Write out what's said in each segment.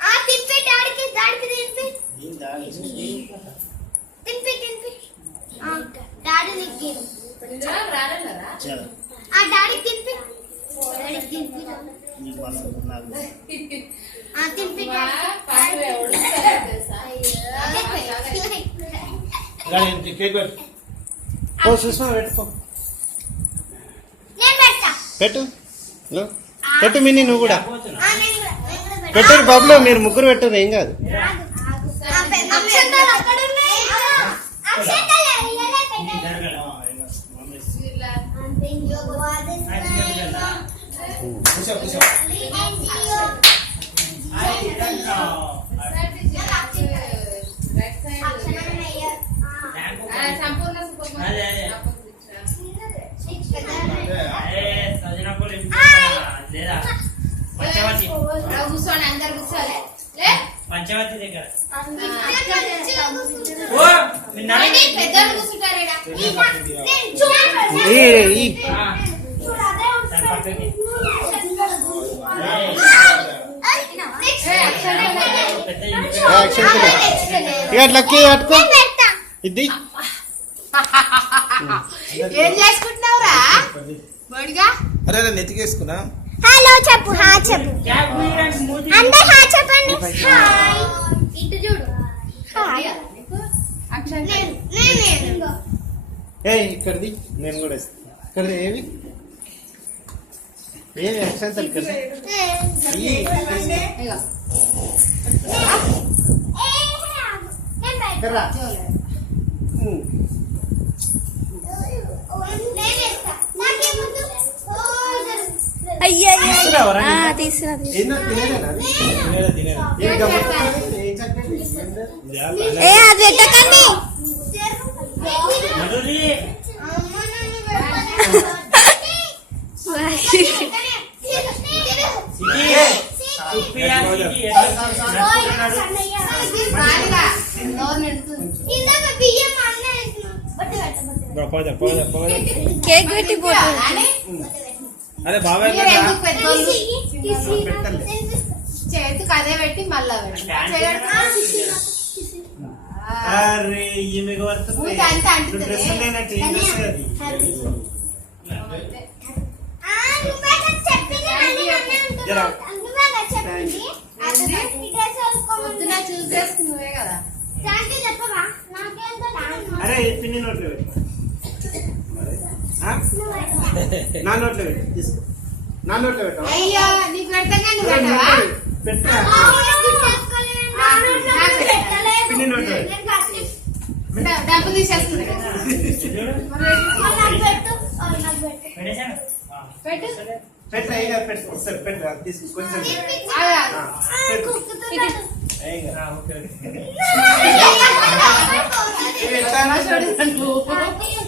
ఆ తిప్పి డాడీకి డాడీకి తిప్పి. ఏం దాని తిప్పి తిప్పి. ఆ, డాడీ తిప్పి. చాలా. ఆ డాడీ తిప్పి. డాడీ తిప్పి. నీకు బస్ నాకు. ఆ తిప్పి కానీ కేక్ పెట్టు. ఓ సుష్మా పెట్టుకో నేను పెడతా. పెట్టు. పెట్టు మిన్ని నువ్వు కూడా. ఆ, బాబులో మీరు ముగ్గురు పెట్టరు ఏం కాదు ఆగు, ఆగు. ఇక అట్లా లక్కీ పట్టుకో. ఇది. ఏం చేసుకుంటున్నావురా? బడిగా? అరే నేను నెత్తికేసుకున్నా. హలో చెప్పు హా చెప్పు. అందరు హా చెప్పండి. హాయ్. ఇటు చూడు హాయ్ ఏ ఇక్కడిది నేను కూడా ఇక్కడిది ఏవి? ఏవి అక్షంతలు ఇక్కడ. ఇక్కడ నిండుతుంది. బా, పోదా, పోదా, కేక్ పెట్టి పోతుంది అరే బాబాయ్. చేతికి అదే పెట్టి మళ్ళా. అరే ఈమెకు పడుతుంది. ఊరికే అంతే అంటుంది. ఇప్పుడు డ్రెస్ లేనట్టు ఏం డ్రెస్ అది? జరా. పొద్దున చూస్ చేసుకుని నువ్వే కదా చెప్పవా నాకేంతో అరే పిన్ని నోట్లో పెట్టు ఆ? నా నోట్లో పెట్టు. తీసుకో. నా నోట్లో పెట్టు అయ్యో నీకు పెడతాగా నువ్వు పెట్టవా? పెట్టా? పిన్ని నోట్లో పెట్టు. డ- డబ్బులు తీసేస్తుంది పెట్టు. పెట్టు. అయ్యగా పెట్టు. ఒకసారి పెట్టు తీసుకో. కొంచెం పెట్టు. Okay okay.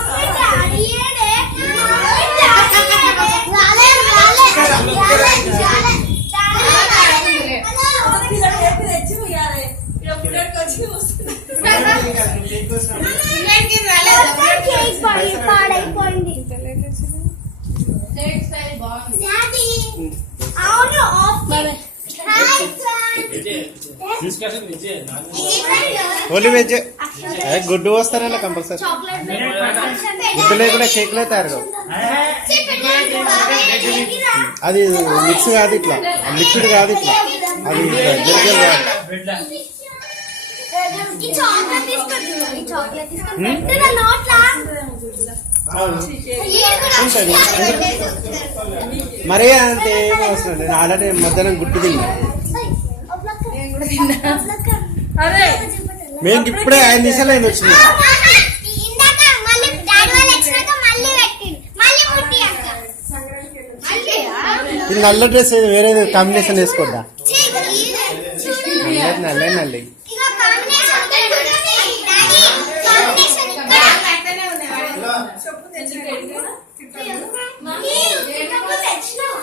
ఓన్లీ వెజ్ గుడ్డు వస్తారన్న కంపల్సరీ. చాక్లెట్ గుడ్డు లేకుండా కేక్లే తయారు. అది మిక్స్ కాదు ఇట్లా. లిక్విడ్ కాదు ఇట్లా. అది చాక్లెట్ ఉంటుంది. మరీ అంత ఏం అవసరం లేదు ఆల్రెడీ మధ్యాహ్నం గుట్టు తిన్నా. మేము ఇప్పుడే ఐదు నిమిషాలు అయింది వచ్చింది. అంట ఇది నల్ల డ్రెస్ ఏదో వేరే కాంబినేషన్ వేసుకోద్దా? నల్లే నల్లి.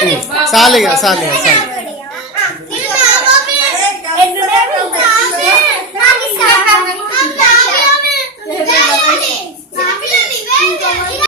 చాలు ఇక చాలు ఇక చాలు